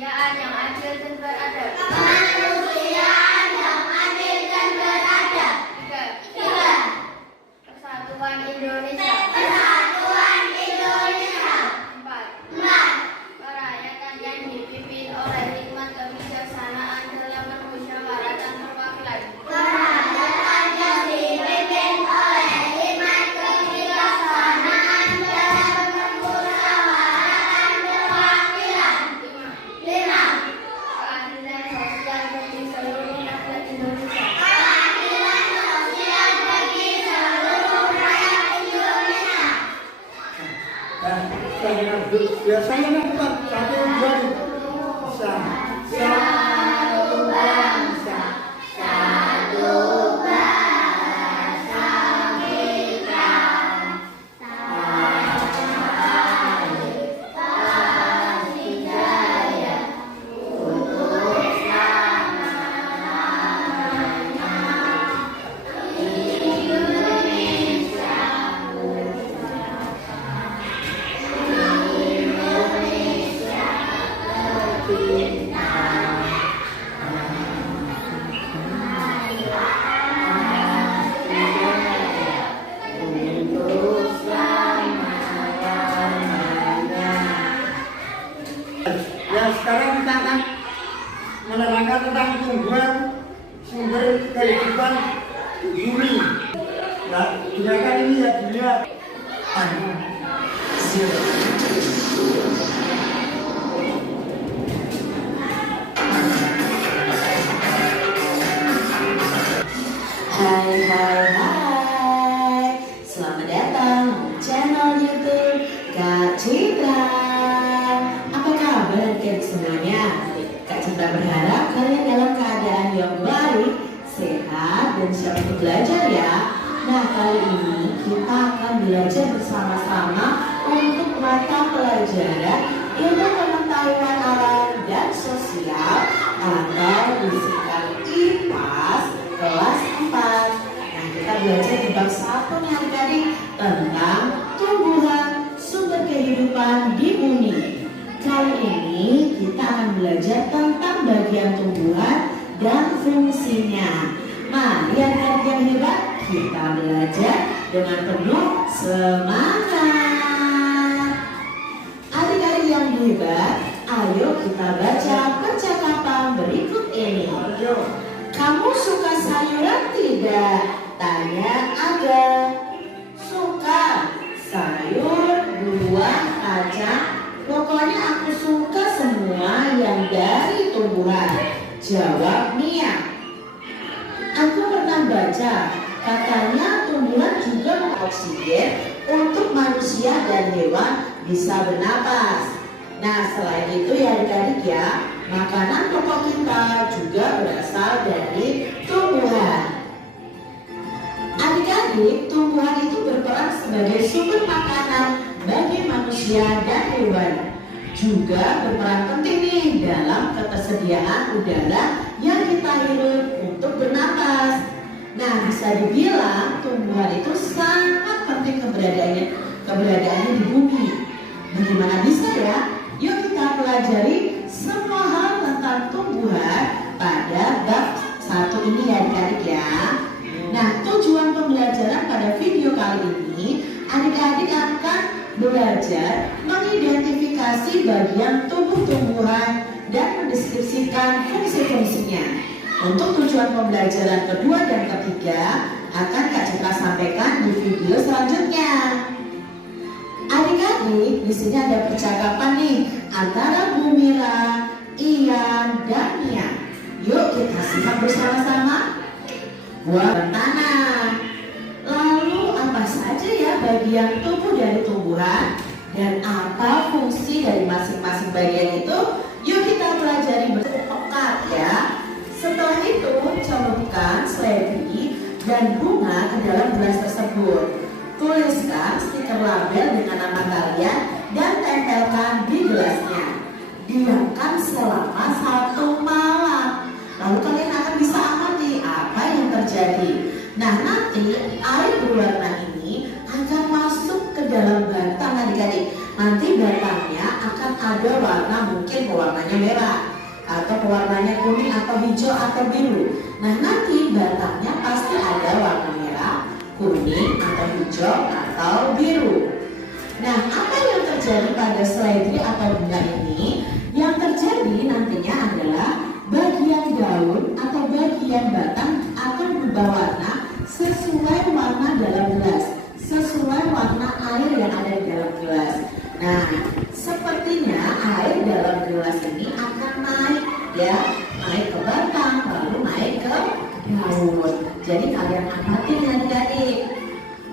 kemanusiaan yang adil dan beradab. Kemanusiaan yang adil dan beradab. 3. Persatuan Indonesia. Persatuan Indonesia. 4. Kerakyatan yang dipimpin oleh hikmat kebijaksanaan dalam permusyawaratan perwakilan. Kerakyatan yang dipimpin oleh hikmat kebijaksanaan dalam permusyawaratan perwakilan. 5. Keadilan sosial bagi seluruh rakyat Indonesia. Keadilan sosial bagi seluruh rakyat Indonesia. Biasanya bukan satu dua bisa. Satu bangsa, satu bahasa kita. Kasih jaya untuk selama-lamanya. Indonesia. Ya, sekarang kita akan menerangkan tentang tumbuhan sumber kehidupan bumi. Nah, gunakan ini ya dilihat. Hai, selamat datang di channel YouTube Kak Citra. Apa kabar adik-adik semuanya? Kak Citra berharap kalian dalam keadaan yang baik, sehat, dan siap untuk belajar ya. Nah, kali ini kita akan belajar bersama-sama untuk mata pelajaran ilmu pengetahuan alam dan sosial atau disingkat IPAS kelas 4. Nah, kita belajar di bab 1 nih adik-adik tentang tumbuhan sumber kehidupan di bumi. Kali ini kita akan belajar tentang bagian tumbuhan dan fungsinya. Mari adik-adik yang hebat, kita belajar dengan penuh semangat. Adik-adik yang hebat, ayo kita baca percakapan berikut ini. Kamu suka sayuran tidak? Tanya Aga. Suka sayur, buah, kacang. Pokoknya aku suka semua yang dari tumbuhan. Jawab Mia. Aku pernah baca, katanya tumbuhan juga mengoksigen untuk manusia dan hewan bisa bernapas. Nah, selain itu ya adik-adik ya, makanan pokok kita juga berasal dari tumbuhan. Adik-adik, tumbuhan itu berperan sebagai sumber makanan bagi manusia dan hewan. Juga berperan penting nih dalam ketersediaan udara yang kita hirup untuk bernapas. Nah, bisa dibilang tumbuhan itu sangat penting keberadaannya di bumi. Bagaimana bisa ya? Yuk kita pelajari semua hal tentang tumbuhan pada bab 1 ini ya adik-adik ya. Nah, tujuan pembelajaran pada video kali ini, adik-adik akan belajar mengidentifikasi bagian tubuh tumbuhan dan mendeskripsikan fungsi-fungsinya. Untuk tujuan pembelajaran kedua dan ketiga akan Kak Citra sampaikan di video selanjutnya. Adik-adik, di sini ada percakapan nih antara Bu Mira, Ian, dan Mia. Yuk kita simak bersama-sama. Buah bertanah. Lalu apa saja ya bagian tubuh dari tumbuhan dan apa fungsi dari masing-masing bagian itu? Yuk kita pelajari bersama ya. Setelah itu celupkan seledri dan bunga ke dalam gelas tersebut. Tuliskan stiker label dengan nama kalian dan tempelkan di gelasnya. Diamkan selama 1 malam. Lalu kalian akan bisa amati apa yang terjadi. Nah, nanti air berwarna ini akan masuk ke dalam batang adik-adik. Nanti batangnya akan ada warna, mungkin pewarnanya merah atau pewarnanya kuning atau hijau atau biru. Nah, nanti batangnya pasti ada warna merah, kuning atau hijau atau biru. Nah, apa yang terjadi pada seledri atau bunga ini? Yang terjadi nantinya adalah bagian daun atau bagian batang akan berubah warna sesuai warna dalam gelas, sesuai warna air yang ada di dalam gelas. Nah, sepertinya air dalam gelas ini akan naik ya, naik ke batang lalu naik ke daun. Jadi kalian amati adik-adik.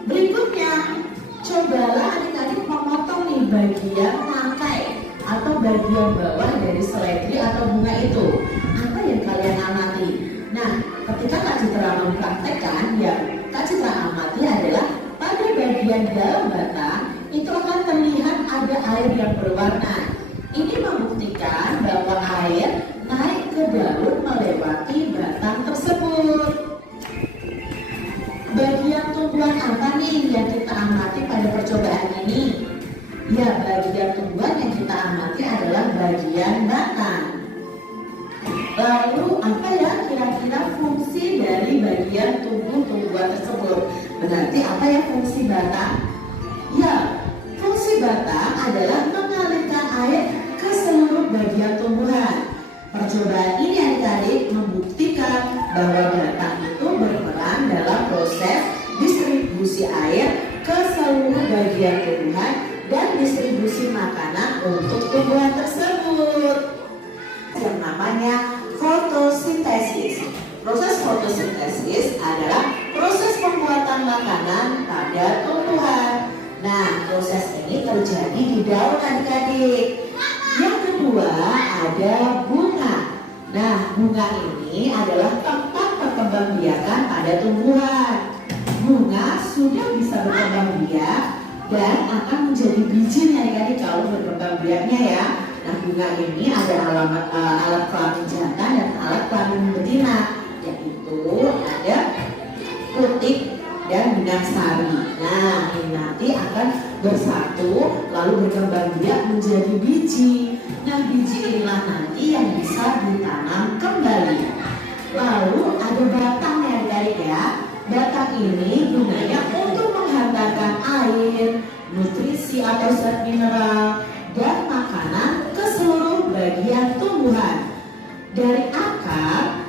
Berikutnya, cobalah adik-adik memotong nih bagian tangkai atau bagian bawah dari seledri atau bunga itu. Apa yang kalian amati? Nah, ketika Kak Citra mempraktekkan, yang Kak Citra amati adalah pada bagian dalam batang itu akan terlihat ada air yang berwarna. Ini membuktikan bahwa air naik ke daun melewati batang tersebut. Bagian tumbuhan apa nih yang kita amati pada percobaan ini? Ya, bagian tumbuhan yang kita amati adalah bagian batang. Lalu apa ya kira-kira fungsi dari bagian tumbuhan tersebut? Berarti apa ya fungsi batang? Ya, fungsi batang adalah mengalirkan air ke seluruh bagian tumbuhan. Percobaan ini adik-adik membuktikan bahwa batang itu berperan dalam proses distribusi air ke seluruh bagian tumbuhan dan distribusi makanan untuk tumbuhan tersebut. Yang namanya fotosintesis. Proses fotosintesis adalah proses pembuatan makanan pada tumbuhan. Nah, proses ini terjadi di daun adik-adik. Yang kedua ada bunga. Nah, bunga ini adalah tempat perkembangbiakan pada tumbuhan. Bunga sudah bisa berkembang biak dan akan menjadi biji nih adik-adik kalau berkembang biaknya ya. Nah, bunga ini ada alat kelamin jantan dan alat kelamin betina, yaitu ada putik dan benang sari. Nah, ini nanti akan bersatu lalu berkembang biak menjadi biji. Nah, biji inilah nanti yang bisa ditanam kembali. Lalu ada batang yang adik-adik ya. Batang ini gunanya untuk menghantarkan air, nutrisi atau zat mineral dan makanan ke seluruh bagian tumbuhan. Dari akar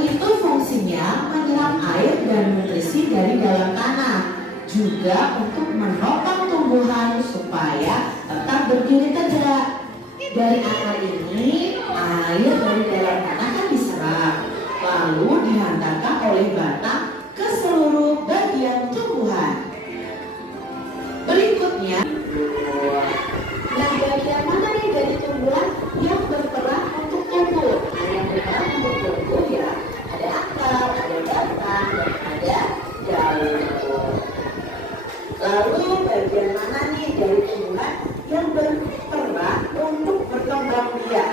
itu fungsinya menyerap air dan nutrisi dari dalam tanah, juga untuk menopang tumbuhan supaya tetap berdiri tegak. Dari akar ini air dari dalam tanah kan diserap, lalu dihantarkan oleh batang ke seluruh bagian tumbuhan. Berikutnya, Nah, bagian mana nih dari tumbuhan yang berperan untuk tumbuh? nah, yang berperan untuk tumbuh ya ada akar, ada batang, dan ada daun. Lalu bagian mana nih dari tumbuhan yang berperan untuk berkembang biak?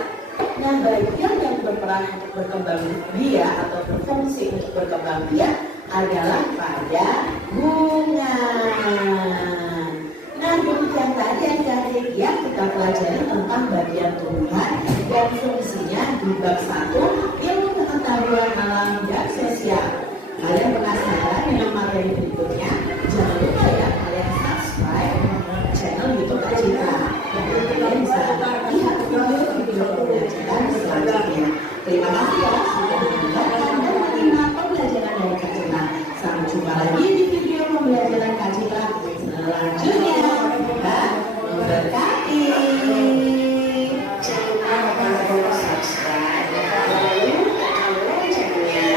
Nah, bagian yang berperan untuk berkembang biak atau berfungsi untuk berkembang biak adalah pada bunga. Nah, demikian tadi adik-adik yang kita pelajari tentang bagian tumbuhan dan fungsinya di bab 1 ilmu pengetahuan alam dan sosial. Kalian penasaran dengan materi berikutnya? Jangan lupa ya kalian subscribe channel YouTube Kak Citra. Dan kalian bisa lihat video pembelajaran selanjutnya. Terima kasih ya sudah mendengarkan dan menyimak pembelajaran dari Kak Citra. Sampai jumpa lagi di video pembelajaran Kak Citra selanjutnya. Dan memberkati. Jangan lupa subscribe, lalu tekan loncengnya,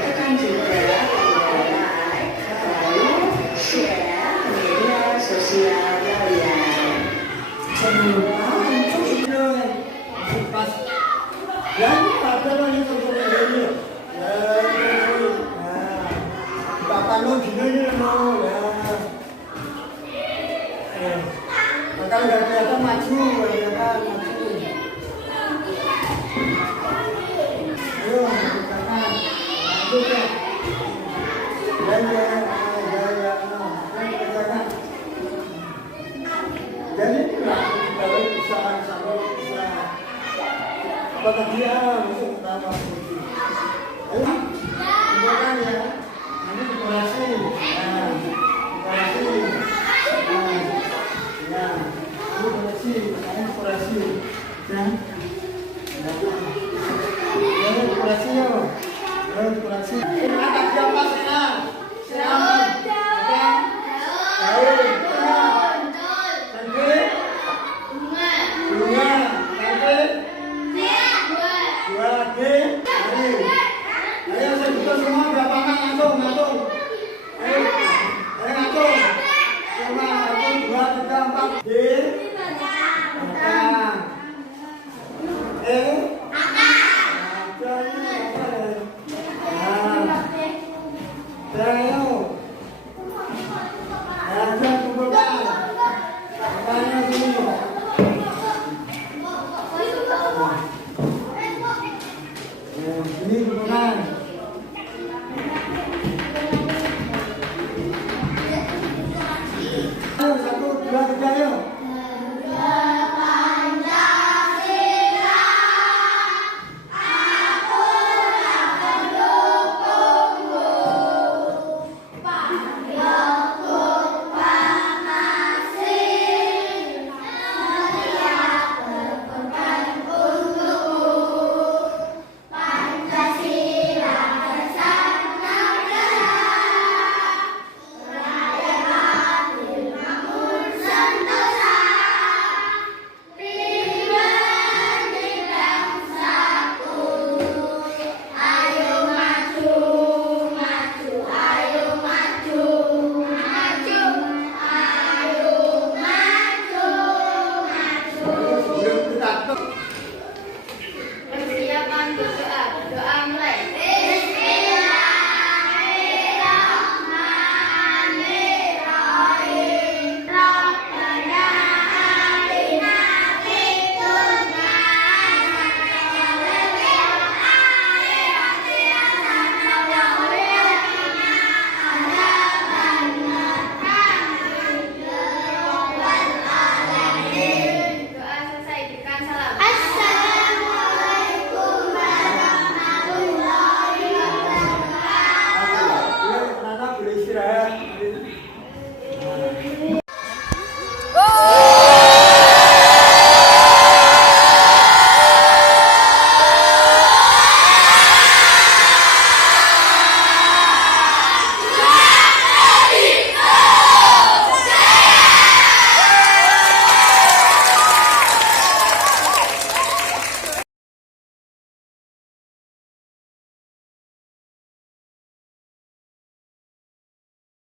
tekan juga like, lalu share media sosial kalian. Jangan lupa untuk Pas. Yang ada lagi ini. Bapak lo gini lo ya. Kalau nggak kelihatan maju, ya kan maju. Ayo, kanan, maju ya. Ya. Jadi kalau bisa kota diam. Nama putih. Ayo, bukan ya. Ini dekorasi. Nah, dekorasi. Nah, dekorasi. Ini dekorasi. Nah, ini dekorasi ya. Ini dekorasi. Ini ada siapa senang? Senang. Daun. Cantik. Bunga. Cantik. Dua lagi. Ayo saya buka semua berapa langsung. Ayo ngatung. 1, 2, 3, 4.